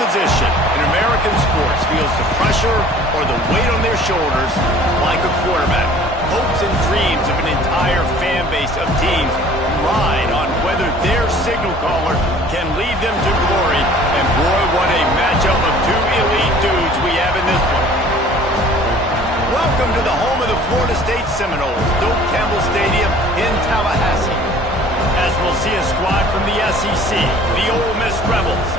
position in American sports feels the pressure or the weight on their shoulders like a quarterback. Hopes and dreams of an entire fan base of teams ride on whether their signal caller can lead them to glory. And boy, what a matchup of two elite dudes we have in this one. Welcome to the home of the Florida State Seminoles, Doak Campbell Stadium in Tallahassee. As we'll see a squad from the SEC, the Ole Miss Rebels,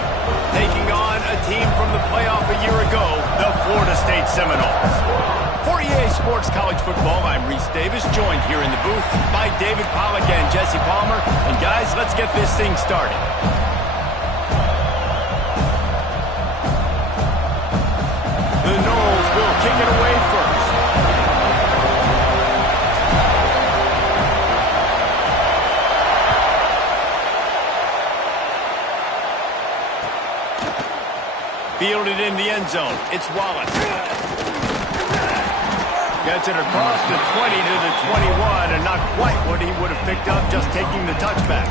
taking on a team from the playoff a year ago, the Florida State Seminoles. For EA Sports College Football, I'm Reese Davis, joined here in the booth by David Pollack and Jesse Palmer. And guys, let's get this thing started. The Noles will kick it away first. Fielded in the end zone. It's Wallace. Gets it across the 20 to the 21, and not quite what he would have picked up just taking the touchback.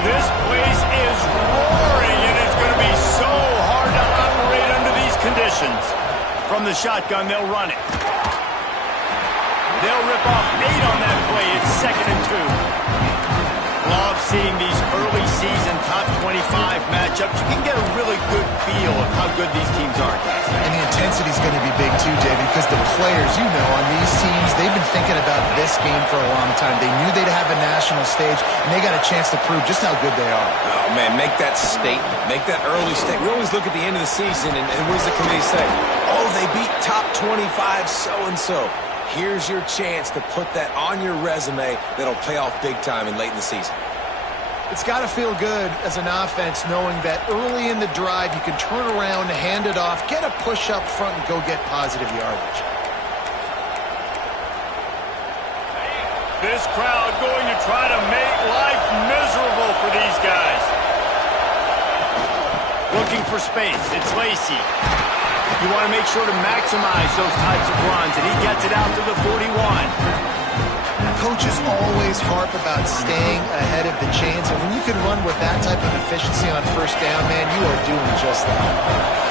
This place is roaring, and it's going to be so hard to operate under these conditions. From the shotgun, they'll run it. They'll rip off 8 on that play. It's 2nd and 2. Love seeing these early season top 25 matchups. You can get a really good feel of how good these teams are. And the intensity is going to be big too, David, because the players, you know, on these teams, they've been thinking about this game for a long time. They knew they'd have a national stage, and they got a chance to prove just how good they are. Oh, man, make that statement. Make that early statement. We always look at the end of the season, and what does the committee say? Oh, they beat top 25 so-and-so. Here's your chance to put that on your resume that'll pay off big time and late in the season. It's got to feel good as an offense knowing that early in the drive you can turn around, hand it off, get a push up front, and go get positive yardage. This crowd going to try to make life miserable for these guys. Looking for space. It's Lacey. You want to make sure to maximize those types of runs, and he gets it out to the 41. Coaches always harp about staying ahead of the chains, and when you can run with that type of efficiency on first down, man, you are doing just that.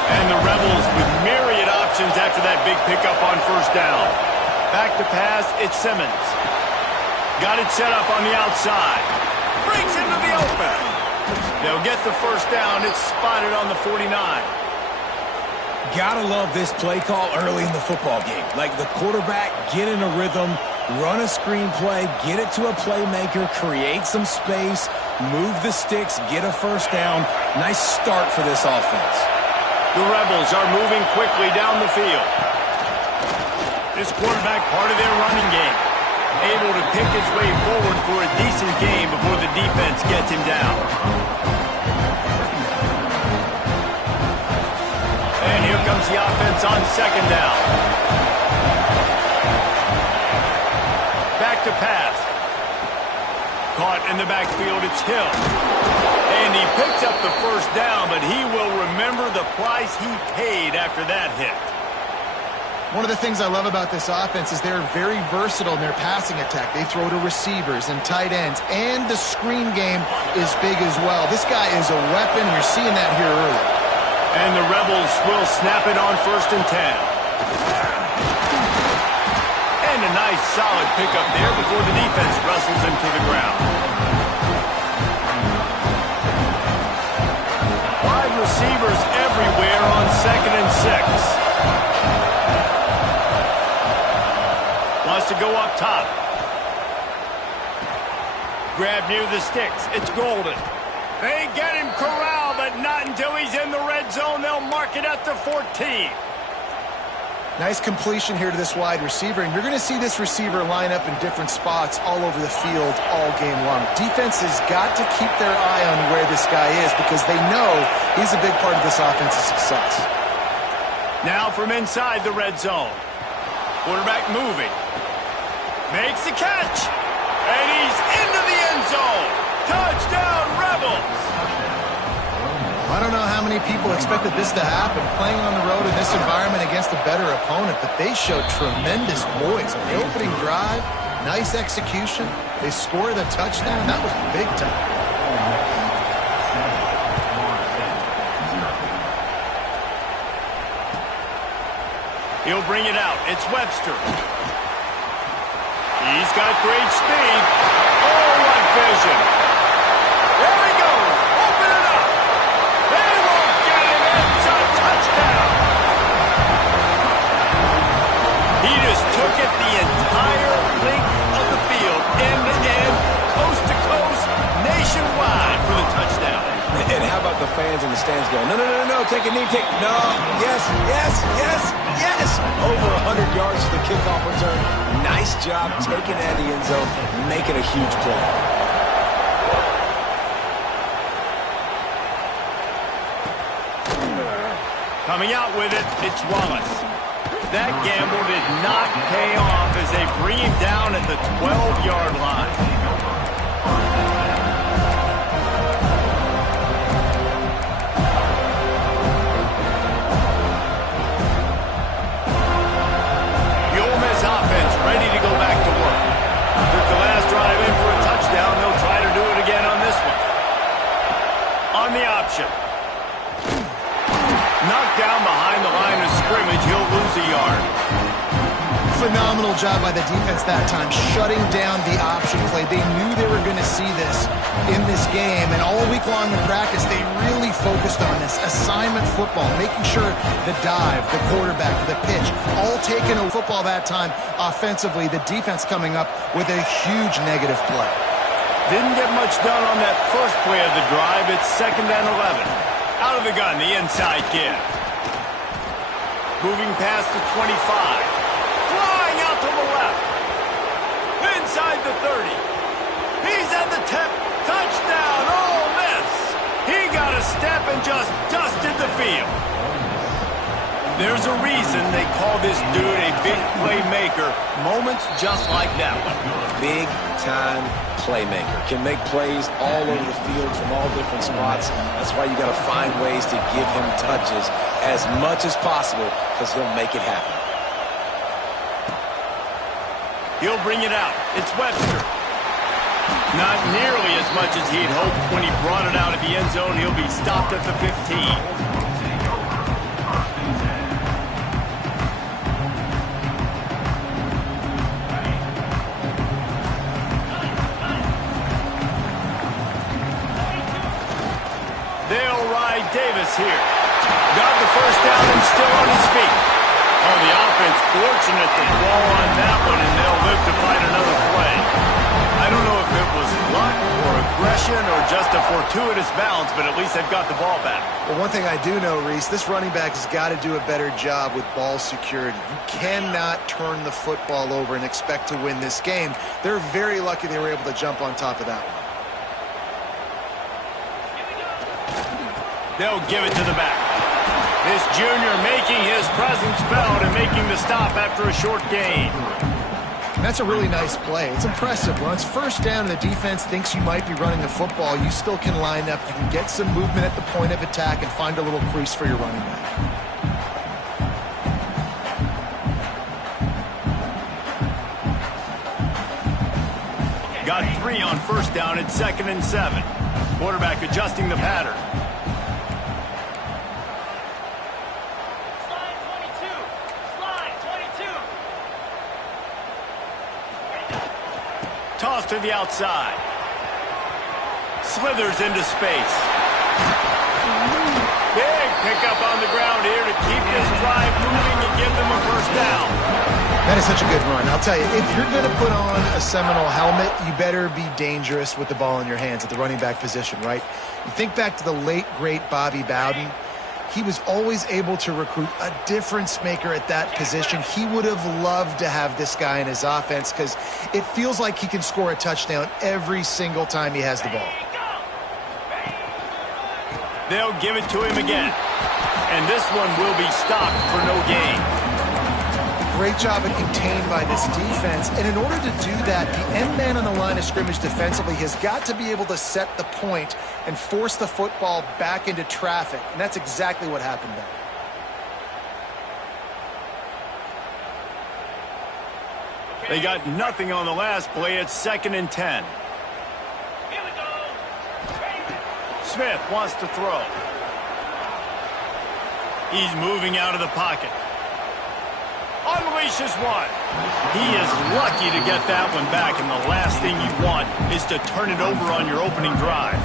And the Rebels with myriad options after that big pickup on first down. Back to pass, it's Simmons. Got it set up on the outside. Breaks into the open. They'll get the first down. It's spotted on the 49. Gotta love this play call early in the football game. Like the quarterback, get in a rhythm, run a screen play, get it to a playmaker, create some space, move the sticks, get a first down. Nice start for this offense. The Rebels are moving quickly down the field. This quarterback part of their running game. Able to pick his way forward for a decent game before the defense gets him down. And here comes the offense on second down. Back to pass. Caught in the backfield, it's Hill. And he picks up the first down, but he will remember the price he paid after that hit. One of the things I love about this offense is they're very versatile in their passing attack. They throw to receivers and tight ends, and the screen game is big as well. This guy is a weapon. You're seeing that here early. And the Rebels will snap it on 1st and 10. And a nice solid pickup there before the defense wrestles him to the ground. Wide receivers everywhere on 2nd and 6. Wants to go up top. Grab near the sticks. It's Golden. They get him corralled, but not until he's in the red zone. They'll mark it at the 14. Nice completion here to this wide receiver, and you're going to see this receiver line up in different spots all over the field all game long. Defense has got to keep their eye on where this guy is because they know he's a big part of this offense's success. Now from inside the red zone. Quarterback moving. Makes the catch. And he's into the end zone. Touchdown, Rebels. I don't know how many many people expected this to happen, playing on the road in this environment against a better opponent, but they showed tremendous poise. On the opening drive, nice execution. They scored a touchdown. That was big time. He'll bring it out. It's Webster. He's got great speed. Oh, what vision. There he goes. Open it up. They won't get it. It's a touchdown. He just took it the entire length of the field, end to end, coast to coast, nationwide for the touchdown. And how about the fans in the stands going, no, no, no, no, take a knee, no, yes, yes, yes, yes. Over 100 yards to the kickoff return. Nice job taking that in the end zone, making a huge play. Coming out with it, it's Wallace. That gamble did not pay off as they bring him down at the 12-yard line. Ready to go back to work. Took the last drive in for a touchdown. They'll try to do it again on this one. On the option. Knocked down behind the line of scrimmage. He'll lose a yard. Phenomenal job by the defense that time, shutting down the option play. They knew they were going to see this in this game, and all week long in practice, they really focused on this assignment football, making sure the dive, the quarterback, the pitch, all taken over football that time offensively. The defense coming up with a huge negative play. Didn't get much done on that first play of the drive. It's 2nd and 11. Out of the gun, the inside give. Moving past the 25. Flying out to the left. Inside the 30. He's at the 10. Touchdown, Ole Miss. He got a step and just dusted the field. There's a reason they call this dude a big playmaker. Moments just like that one. Big-time playmaker. Can make plays all over the field from all different spots. That's why you got to find ways to give him touches as much as possible, because he'll make it happen. He'll bring it out. It's Webster. Not nearly as much as he'd hoped when he brought it out of the end zone. He'll be stopped at the 15. They'll ride Davis here. Got the first down and still on his feet. Oh, the offense fortunate to fall on that one, and they'll live to fight another play. I don't know if it was luck or aggression or just a fortuitous bounce, but at least they've got the ball back. Well, one thing I do know, Reese, this running back has got to do a better job with ball security. You cannot turn the football over and expect to win this game. They're very lucky they were able to jump on top of that one. They'll give it to the back. This junior making his presence felt and making the stop after a short gain. That's a really nice play. It's impressive. When it's first down and the defense thinks you might be running the football, you still can line up. You can get some movement at the point of attack and find a little crease for your running back. Got 3 on first down at 2nd and 7. Quarterback adjusting the pattern. Toss to the outside. Slithers into space. Big pickup on the ground here to keep this drive moving and give them a first down. That is such a good run. I'll tell you, if you're going to put on a Seminole helmet, you better be dangerous with the ball in your hands at the running back position, right? You think back to the late, great Bobby Bowden. He was always able to recruit a difference maker at that position. He would have loved to have this guy in his offense because it feels like he can score a touchdown every single time he has the ball. They'll give it to him again. And this one will be stopped for no gain. great job of contained by this defense. And in order to do that, the end man on the line of scrimmage defensively has got to be able to set the point and force the football back into traffic. And that's exactly what happened there. They got nothing on the last play. It's 2nd and 10. Smith wants to throw. He's moving out of the pocket. Unleashes one. He is lucky to get that one back, and the last thing you want is to turn it over on your opening drive.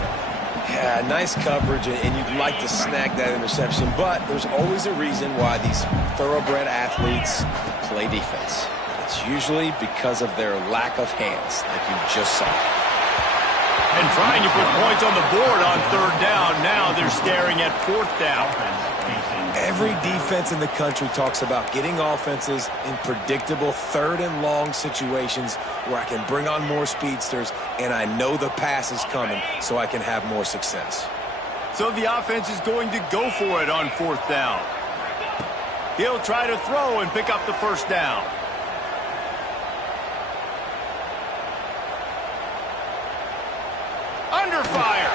Yeah, nice coverage, and you'd like to snag that interception, but there's always a reason why these thoroughbred athletes play defense. It's usually because of their lack of hands, like you just saw. And trying to put points on the board on 3rd down. Now they're staring at 4th down. Every defense in the country talks about getting offenses in predictable 3rd and long situations where I can bring on more speedsters and I know the pass is coming so I can have more success. So the offense is going to go for it on 4th down. He'll try to throw and pick up the 1st down. Under fire.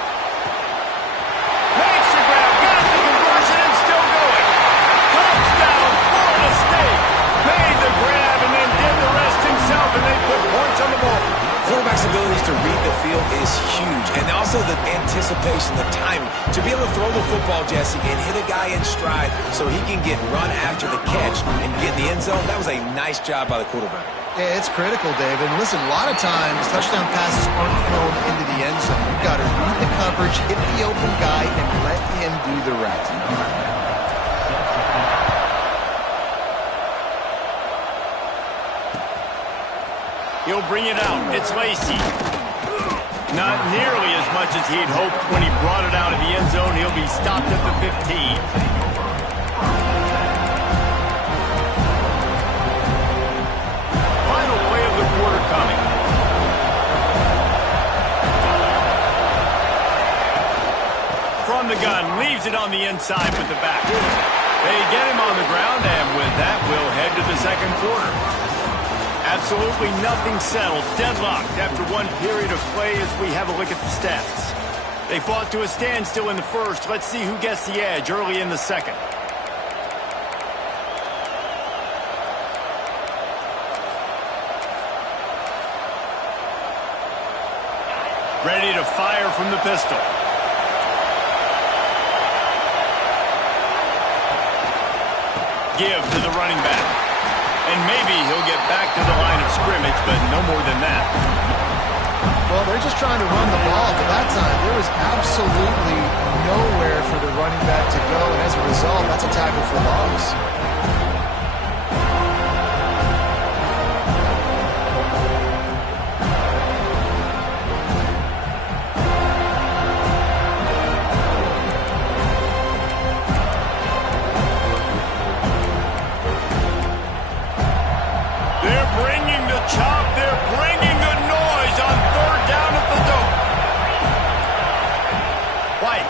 Makes the grab, got the conversion, and still going. Touchdown, Florida State. Made the grab and then did the rest himself, and they put points on the board. Quarterback's abilities to read the field is huge, and also the anticipation, the timing. To be able to throw the football, Jesse, and hit a guy in stride so he can get run after the catch and get in the end zone, that was a nice job by the quarterback. Yeah, it's critical, David. And listen, a lot of times touchdown passes aren't thrown into the end zone. You've got to read the coverage, hit the open guy, and let him do the rest. He'll bring it out. It's Lacey. Not nearly as much as he'd hoped when he brought it out of the end zone. He'll be stopped at the 15. Coming. From the gun, leaves it on the inside with the back. They get him on the ground, and with that, we'll head to the 2nd quarter. Absolutely nothing settled, deadlocked after one period of play as we have a look at the stats. They fought to a standstill in the 1st. Let's see who gets the edge early in the 2nd. Ready to fire from the pistol. Give to the running back. And maybe he'll get back to the line of scrimmage, but no more than that. Well, they're just trying to run the ball, but that time there was absolutely nowhere for the running back to go, and as a result, that's a tackle for loss.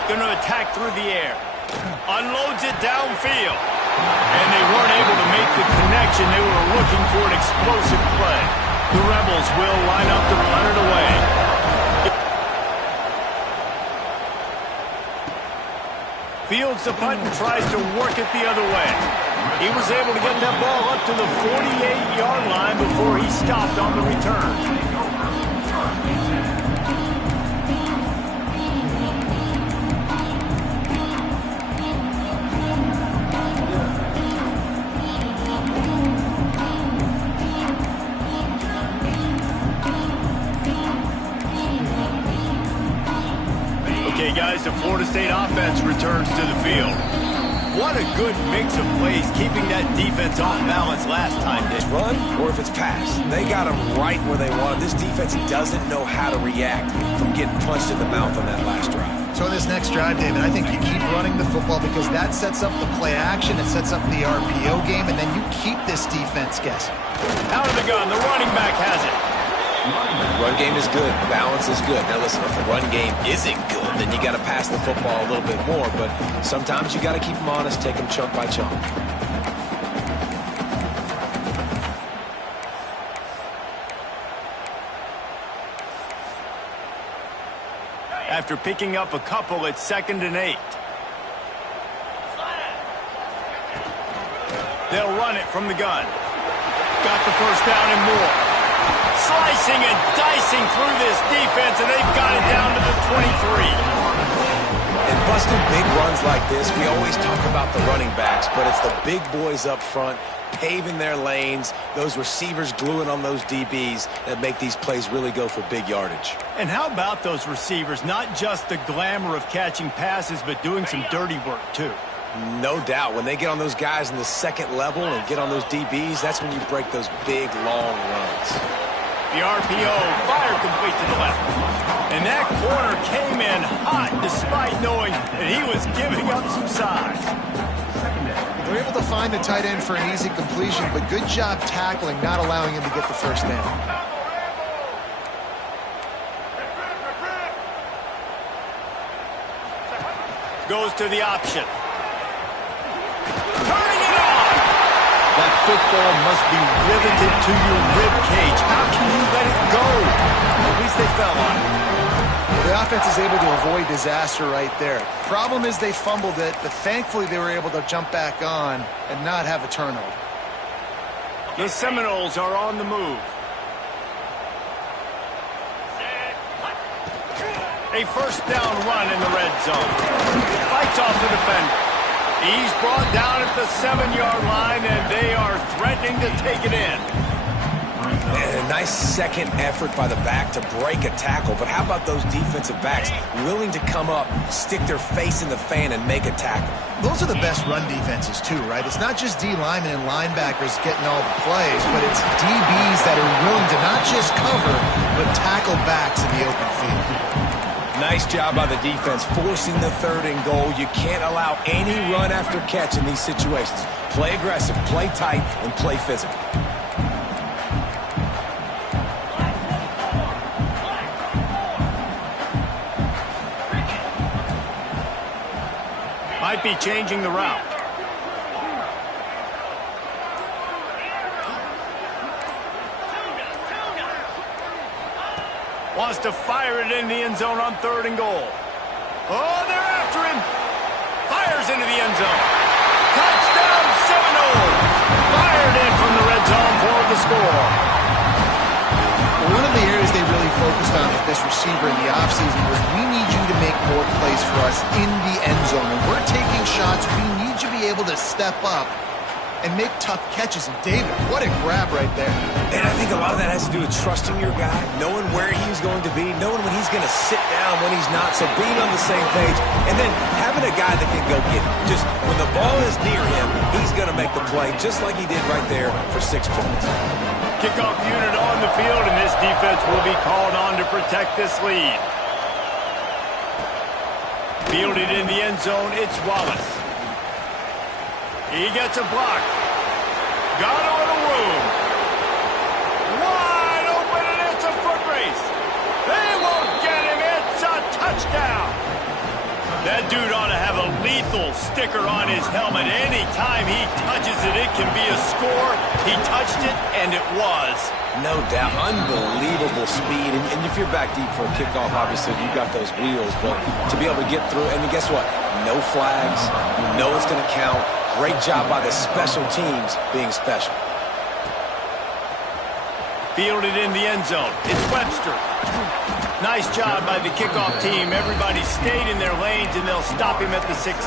Going to attack through the air. Unloads it downfield. And they weren't able to make the connection. They were looking for an explosive play. The Rebels will line up to punt it away. Fields the punt and tries to work it the other way. He was able to get that ball up to the 48-yard line before he stopped on the return. Guys, the Florida State offense returns to the field. What a good mix of plays, keeping that defense off balance last time. It's run or if it's pass. They got them right where they want them. This defense doesn't know how to react from getting punched in the mouth on that last drive. So in this next drive, David, I think you keep running the football because that sets up the play action, it sets up the RPO game, and then you keep this defense guessing. Out of the gun, the running back has it. Run game is good. Balance is good. Now listen, if the run game isn't good, then you got to pass the football a little bit more. But sometimes you got to keep them honest, take them chunk by chunk. after picking up a couple at 2nd and 8. They'll run it from the gun. Got the first down and more. Slicing and dicing through this defense, and they've got it down to the 23. And busting big runs like this, we always talk about the running backs, but it's the big boys up front paving their lanes, those receivers gluing on those DBs that make these plays really go for big yardage. And how about those receivers? Not just the glamour of catching passes, but doing some dirty work too. No doubt. When they get on those guys in the second level and get on those DBs, that's when you break those big, long runs. The RPO, fire complete to the left. And that corner came in hot despite knowing that he was giving up some size. They're able to find the tight end for an easy completion, but good job tackling, not allowing him to get the first down. Goes to the option. Turning it on! That football must be riveted to your rib cage. How can you let it go? At least they fell on it. The offense is able to avoid disaster right there. Problem is they fumbled it, but thankfully they were able to jump back on and not have a turnover. The Seminoles are on the move. A first down run in the red zone. Fights off the defender. He's brought down at the 7-yard line, and they are threatening to take it in. And a nice second effort by the back to break a tackle. But how about those defensive backs willing to come up, stick their face in the fan, and make a tackle? Those are the best run defenses, too, right? It's not just D linemen and linebackers getting all the plays, but it's DBs that are willing to not just cover, but tackle backs in the open field. Nice job by the defense, forcing the 3rd and goal. You can't allow any run after catch in these situations. Play aggressive, play tight, and play physical. Might be changing the route. Wants to fire it in the end zone on 3rd and goal. Oh, they're after him. Fires into the end zone. Touchdown Seminoles. Fired in from the red zone for the score. One of the areas they really focused on with this receiver in the offseason was we need you to make more plays for us in the end zone. When we're taking shots, we need you to be able to step up and make tough catches. And David, what a grab right there. And I think a lot of that has to do with trusting your guy, knowing where he's going to be, knowing when he's going to sit down, when he's not, so being on the same page, and then having a guy that can go get it. Just when the ball is near him, he's going to make the play, just like he did right there for 6 points. Kickoff unit on the field, and this defense will be called on to protect this lead. Fielded in the end zone, it's Wallace. He gets a block. Got a little room. Wide open, and it's a foot race. They won't get him. It's a touchdown. That dude ought to have a lethal sticker on his helmet. Anytime he touches it, it can be a score. He touched it, and it was. No doubt. Unbelievable speed. And if you're back deep for a kickoff, obviously, you've got those wheels. But to be able to get through, and guess what? No flags. You know it's going to count. Great job by the special teams being special. Fielded in the end zone. It's Webster. Nice job by the kickoff team. Everybody stayed in their lanes, and they'll stop him at the 16.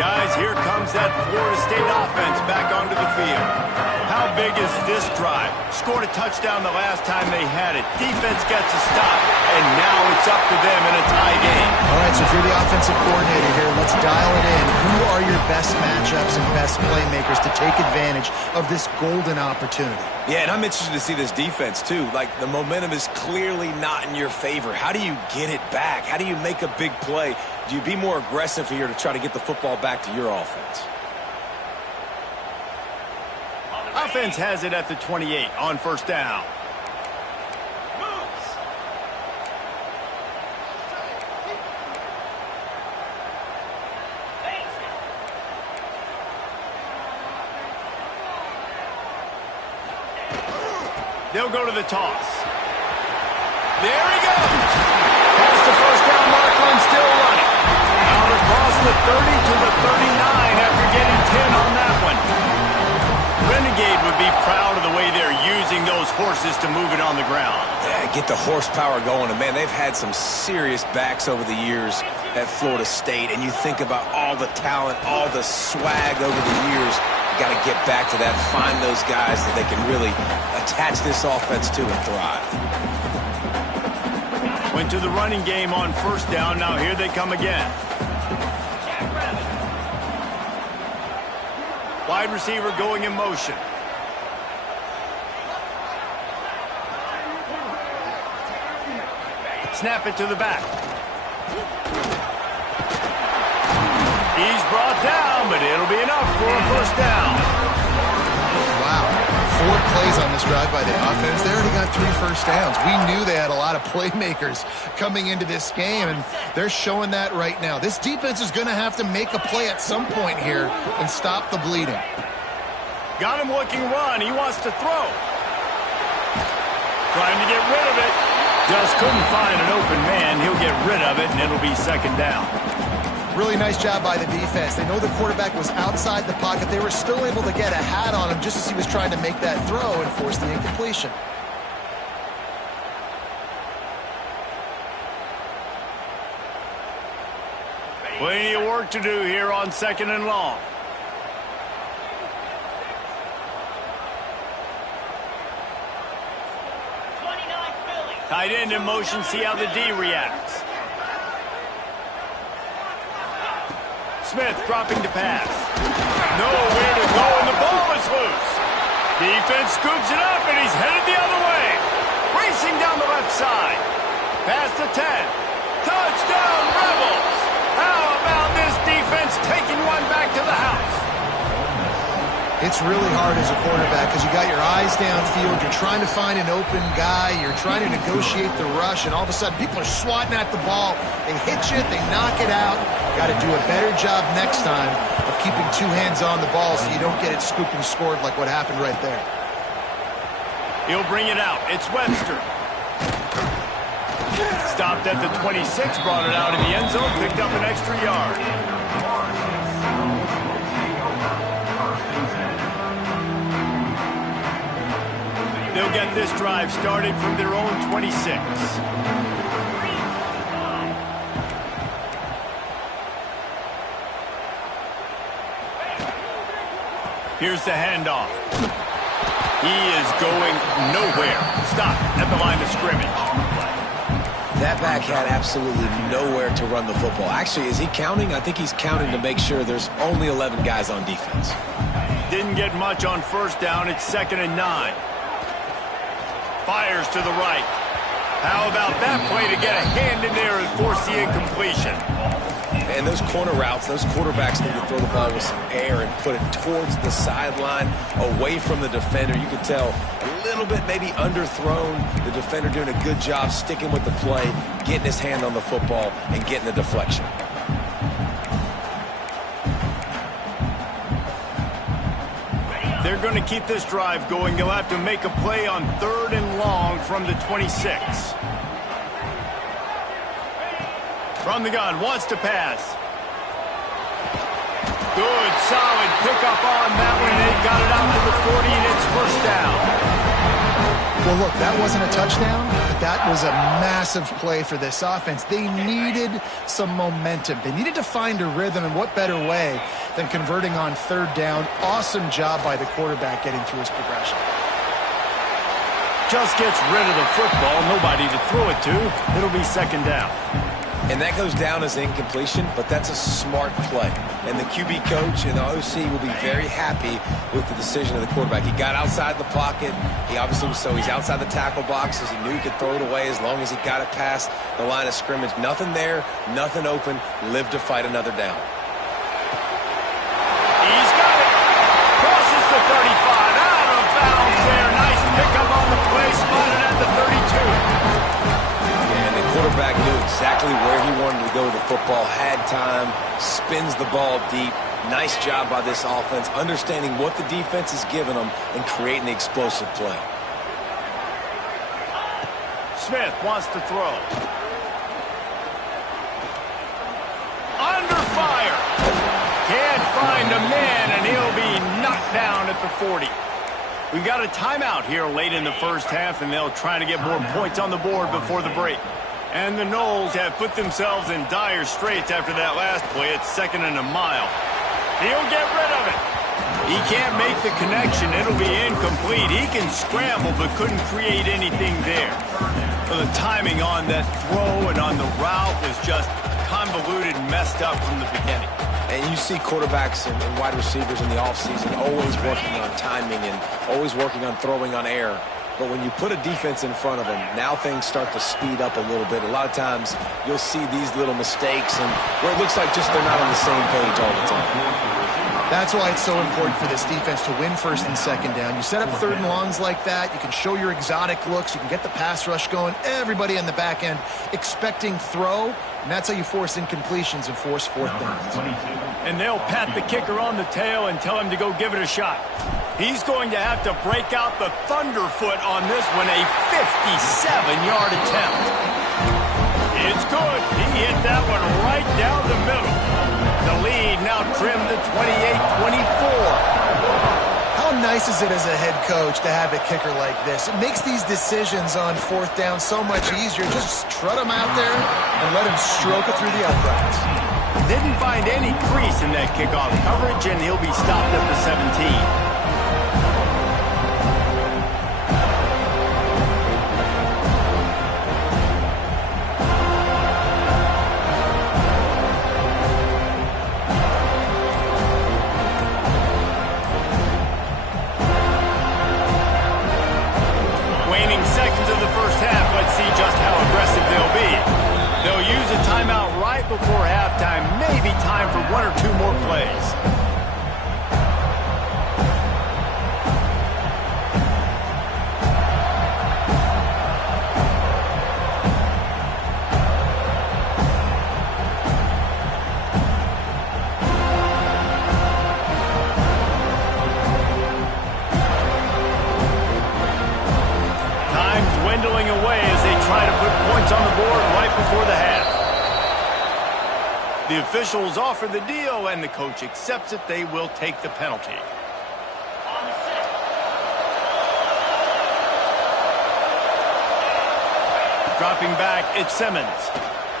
Guys, here comes that Florida State offense back onto the field. How big is this drive? Scored a touchdown the last time they had it. Defense gets a stop, and now it's up to them in a tie game. All right, so if you're the offensive coordinator here, let's dial it in. Who are your best matchups and best playmakers to take advantage of this golden opportunity? Yeah, and I'm interested to see this defense, too. Like, the momentum is clearly not in your favor. How do you get it back? How do you make a big play? Do you be more aggressive here to try to get the football back to your offense? Offense has it at the 28 on first down. They'll go to the toss. There he goes. Past the first down mark line, still running. Out across the 30 to the 39 after getting 10 on that one. Renegade would be proud of the way they're using those horses to move it on the ground. Yeah, get the horsepower going. And, man, they've had some serious backs over the years at Florida State. And you think about all the talent, all the swag over the years. You got to get back to that, find those guys that they can really attach this offense to and thrive. Went to the running game on first down. Now here they come again. Wide receiver going in motion. Snap it to the back. He's brought down, but it'll be enough for a first down. Wow. 4 plays on this drive by the offense. They already got 3 first downs. We knew they had a lot of playmakers coming into this game, and they're showing that right now. This defense is going to have to make a play at some point here and stop the bleeding. Got him looking run. He wants to throw. Trying to get rid of it. Just couldn't find an open man. He'll get rid of it, and it'll be second down. Really nice job by the defense. They know the quarterback was outside the pocket. They were still able to get a hat on him just as he was trying to make that throw and force the incompletion. Plenty of work to do here on second and long. Tight end in motion, see how the D reacts. Smith dropping to pass. Nowhere to go, and the ball is loose. Defense scoops it up, and he's headed the other way. Racing down the left side. Past the 10. Touchdown, Rebels! How about this defense taking one back to the house? It's really hard as a quarterback because you got your eyes downfield. You're trying to find an open guy. You're trying to negotiate the rush, and all of a sudden people are swatting at the ball. They hit you. They knock it out. Got to do a better job next time of keeping 2 hands on the ball so you don't get it scooped and scored like what happened right there. He'll bring it out. It's Webster. Stopped at the 26, brought it out in the end zone, picked up an extra yard. They'll get this drive started from their own 26. Here's the handoff. He is going nowhere. Stop at the line of scrimmage. That back had absolutely nowhere to run the football. Actually, is he counting? I think he's counting to make sure there's only 11 guys on defense. Didn't get much on first down. It's 2nd and 9. Fires to the right. How about that play to get a hand in there and force the incompletion? And those corner routes, those quarterbacks need to throw the ball with some air and put it towards the sideline, away from the defender. You can tell a little bit maybe underthrown. The defender doing a good job sticking with the play, getting his hand on the football, and getting the deflection. They're going to keep this drive going. They'll have to make a play on 3rd and long from the 26. From the gun, wants to pass. Good, solid pickup on that one. They got it out to the 40, and it's first down. Well, look, that wasn't a touchdown, but that was a massive play for this offense. They needed some momentum. They needed to find a rhythm, and what better way than converting on 3rd down. Awesome job by the quarterback getting through his progression. Just gets rid of the football, nobody to throw it to. It'll be 2nd down. And that goes down as incompletion, but that's a smart play. And the QB coach and the OC will be very happy with the decision of the quarterback. He got outside the pocket. He obviously was he's outside the tackle boxes. He knew he could throw it away as long as he got it past the line of scrimmage. Nothing there, nothing open. Live to fight another down. He's got it. Crosses the 35. Out of bounds there. Nice pickup on the play. Spotted at the 32. Quarterback knew exactly where he wanted to go with the football, had time, spins the ball deep. Nice job by this offense, understanding what the defense is giving them and creating the explosive play. Smith wants to throw. Under fire. Can't find a man, and he'll be knocked down at the 40. We've got a timeout here late in the first half, and they'll try to get more points on the board before the break. And the Noles have put themselves in dire straits after that last play at 2nd and a mile. He'll get rid of it. He can't make the connection. It'll be incomplete. He can scramble, but couldn't create anything there. Well, the timing on that throw and on the route was just convoluted, messed up from the beginning. And you see quarterbacks and wide receivers in the offseason always working on timing and always working on throwing on air. But when you put a defense in front of them, now things start to speed up a little bit. A lot of times you'll see these little mistakes and where it looks like just they're not on the same page all the time. That's why it's so important for this defense to win 1st and 2nd down. You set up 3rd and longs like that, you can show your exotic looks, you can get the pass rush going, everybody on the back end expecting throw, and that's how you force incompletions and force 4th downs. And they'll pat the kicker on the tail and tell him to go give it a shot. He's going to have to break out the thunderfoot on this one, a 57-yard attempt. It's good. He hit that one right down the middle. The lead now trimmed to 28-24. How nice is it as a head coach to have a kicker like this? It makes these decisions on 4th down so much easier. Just trot him out there and let him stroke it through the uprights. Didn't find any crease in that kickoff coverage, and he'll be stopped at the 17. Before halftime, maybe time for 1 or 2 more plays. Time's dwindling away as they try to put points on the board right before the half. The officials offer the deal, and the coach accepts it. They will take the penalty. Dropping back, it's Simmons.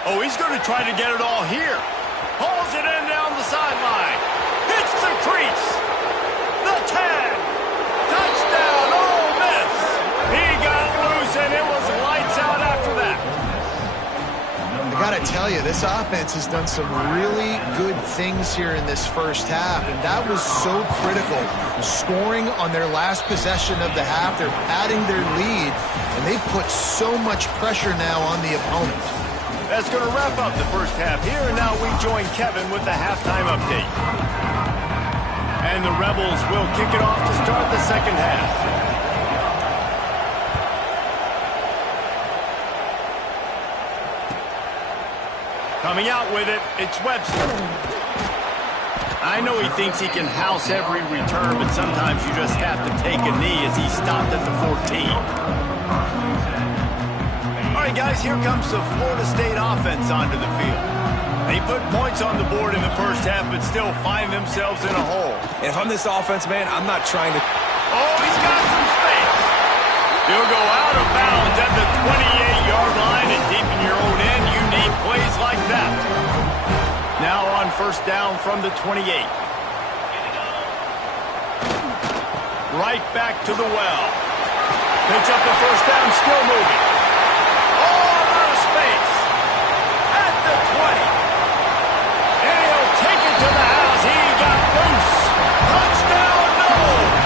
Oh, he's going to try to get it all here. Hauls it in down the sideline. Hits the crease. The 10. Touchdown, Ole Miss. He got loose, and it was lights out after that. I got to tell you, this offense has done some really good things here in this first half, and that was so critical. Scoring on their last possession of the half, they're padding their lead, and they've put so much pressure now on the opponent. That's going to wrap up the first half here, and now we join Kevin with the halftime update. And the Rebels will kick it off to start the second half. Coming out with it, it's Webster. I know he thinks he can house every return, but sometimes you just have to take a knee as he stopped at the 14. All right, guys, here comes the Florida State offense onto the field. They put points on the board in the first half, but still find themselves in a hole. And if I'm this offense, man, I'm not trying to... Oh, he's got some space. He'll go out of bounds at the 28-yard line, and deep in your own end, you need plays like that. Now on first down from the 28. Right back to the well. Picks up the first down, still moving. Oh, out of space. At the 20. And he'll take it to the house. He got loose. Touchdown, Noles.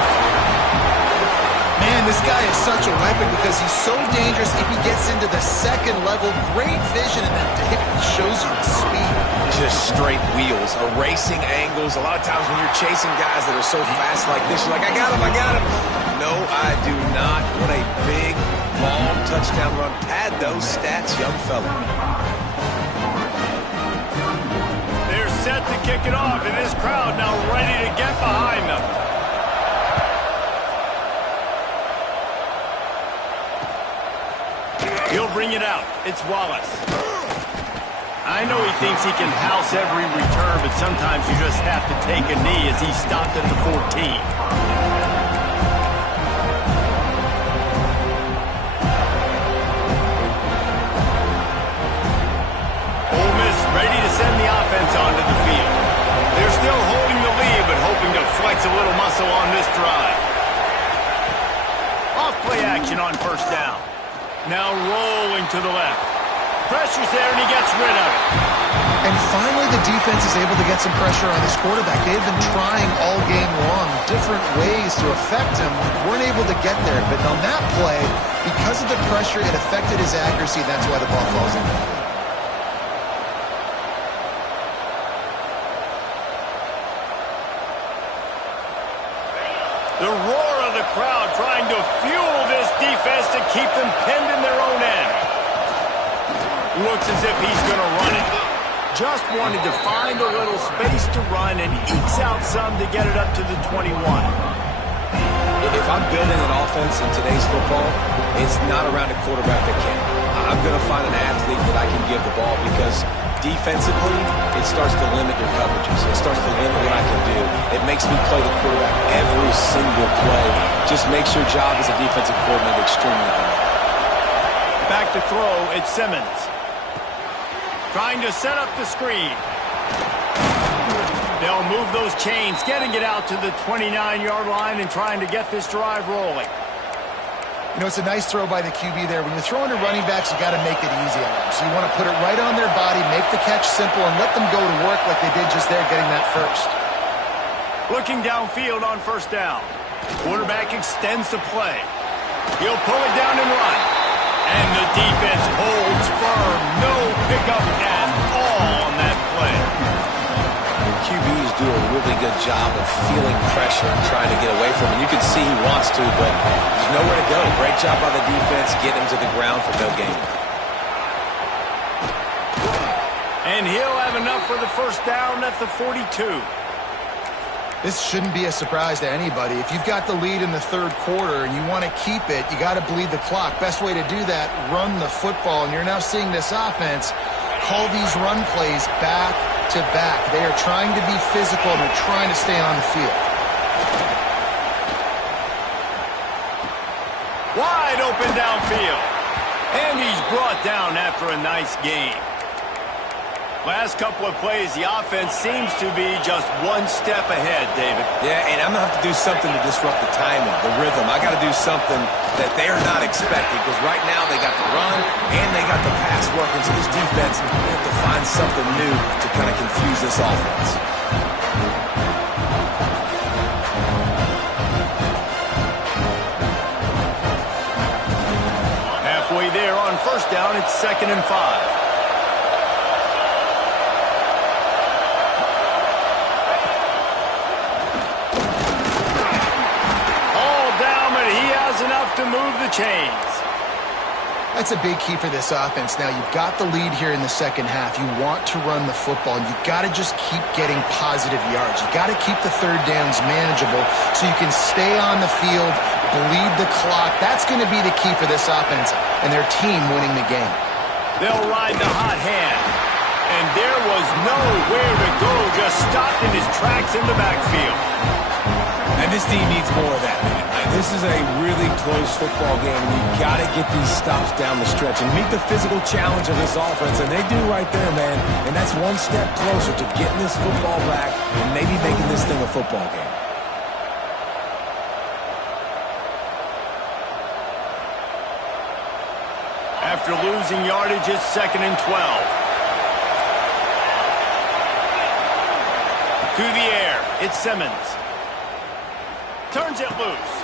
Man, this guy is such a weapon because he's so dangerous if he gets into the second level. Great vision, and then David shows you the speed. Just straight wheels, erasing angles. A lot of times when you're chasing guys that are so fast like this, you're like, I got him, I got him. No, I do not. What a big, long touchdown run. Pad those stats, young fella. They're set to kick it off, and this crowd now ready to get behind them. He'll It's Wallace. I know he thinks he can house every return, but sometimes you just have to take a knee as he stopped at the 14. Ole Miss ready to send the offense onto the field. They're still holding the lead, but hoping to flex a little muscle on this drive. Off-play action on first down. Now rolling to the left. Pressure's there, and he gets rid of it. And finally, the defense is able to get some pressure on this quarterback. They've been trying all game long different ways to affect him. Weren't able to get there. But on that play, because of the pressure, it affected his accuracy. That's why the ball falls in. The roar of the crowd trying to fuel this defense to keep them pinned in their own end. Looks as if he's going to run it. Just wanted to find a little space to run and ekes out some to get it up to the 21. If I'm building an offense in today's football, it's not around a quarterback that can. I'm going to find an athlete that I can give the ball because defensively, it starts to limit your coverages. It starts to limit what I can do. It makes me play the quarterback every single play. Just makes your job as a defensive coordinator extremely hard. Back to throw, it's Simmons. Trying to set up the screen. They'll move those chains, getting it out to the 29-yard line and trying to get this drive rolling. You know, it's a nice throw by the QB there. When you're throwing to running backs, you got to make it easy on them. So you want to put it right on their body, make the catch simple, and let them go to work like they did just there, getting that first. Looking downfield on first down. Quarterback extends the play. He'll pull it down and run. And the defense holds firm. No pickup at all on that play. QBs do a really good job of feeling pressure and trying to get away from it. You can see he wants to, but there's nowhere to go. Great job by the defense, get him to the ground for no gain. And he'll have enough for the first down at the 42. This shouldn't be a surprise to anybody. If you've got the lead in the third quarter and you want to keep it, you got to bleed the clock. Best way to do that, run the football. And you're now seeing this offense call these run plays back to back. They are trying to be physical and they're trying to stay on the field. Wide open downfield. And he's brought down after a nice gain. Last couple of plays, the offense seems to be just one step ahead, David. Yeah, and I'm going to have to do something to disrupt the timing, the rhythm. I got to do something that they're not expecting because right now they got the run and they got the pass working. So this defense, they have to find something new to kind of confuse this offense. Halfway there on first down, it's 2nd and 5. Enough to move the chains. That's a big key for this offense. Now, you've got the lead here in the second half. You want to run the football, and you've got to just keep getting positive yards. You've got to keep the third downs manageable so you can stay on the field, bleed the clock. That's going to be the key for this offense and their team winning the game. They'll ride the hot hand. And there was nowhere to go, just stopped in his tracks in the backfield. And this team needs more of that, man. This is a really close football game, and you've got to get these stops down the stretch and meet the physical challenge of this offense, and they do right there, man. And that's one step closer to getting this football back and maybe making this thing a football game. After losing yardage, it's 2nd and 12. To the air, it's Simmons. Turns it loose.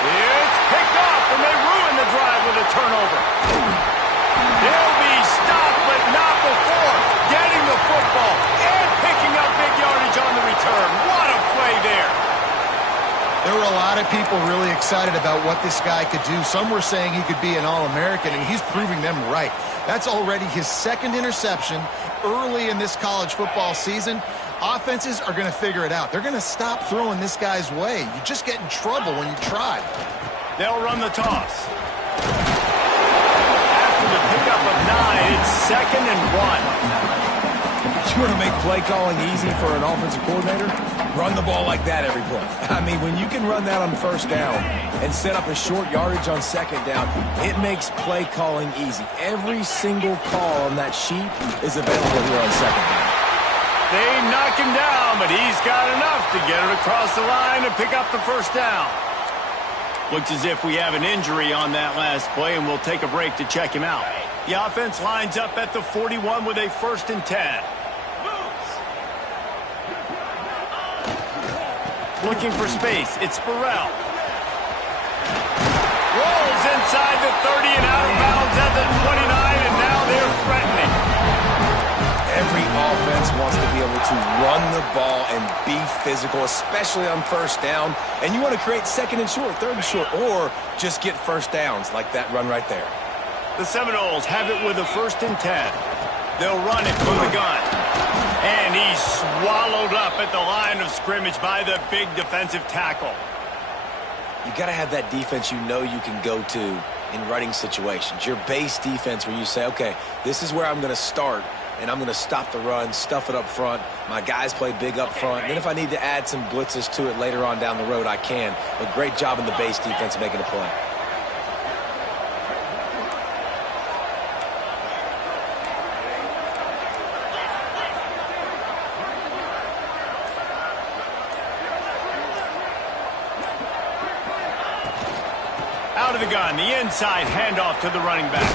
It's picked off, and they ruin the drive with a turnover. They'll be stopped, but not before getting the football and picking up big yardage on the return. What a play there. There were a lot of people really excited about what this guy could do. Some were saying he could be an All-American, and he's proving them right. That's already his second interception early in this college football season. Offenses are going to figure it out. They're going to stop throwing this guy's way. You just get in trouble when you try. They'll run the toss. After the pickup of 9. It's 2nd and 1. You want to make play calling easy for an offensive coordinator? Run the ball like that every play. I mean, when you can run that on first down and set up a short yardage on second down, it makes play calling easy. Every single call on that sheet is available here on second down. They knock him down, but he's got enough to get it across the line and pick up the first down. Looks as if we have an injury on that last play, and we'll take a break to check him out. The offense lines up at the 41 with a 1st and 10. Looking for space. It's Burrell. Rolls inside the 30 and out of bounds at the 29, and now they're threatening. Every offense wants to be able to run the ball and be physical, especially on first down. And you want to create 2nd and short, 3rd and short, or just get first downs like that run right there. The Seminoles have it with a 1st and 10. They'll run it from the gun. And he's swallowed up at the line of scrimmage by the big defensive tackle. You got to have that defense you know you can go to in running situations. Your base defense where you say, okay, this is where I'm going to start, and I'm going to stop the run, stuff it up front. My guys play big up front. And then if I need to add some blitzes to it later on down the road, I can. But great job in the base defense making a play. Out of the gun, the inside handoff to the running back.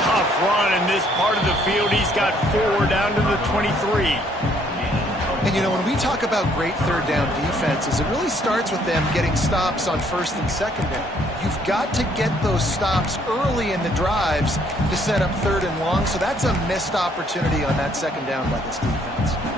Tough run in this part of the field. He's got 4 down to the 23. And, you know, when we talk about great third down defenses, it really starts with them getting stops on 1st and 2nd down. You've got to get those stops early in the drives to set up 3rd and long, so that's a missed opportunity on that 2nd down by this defense.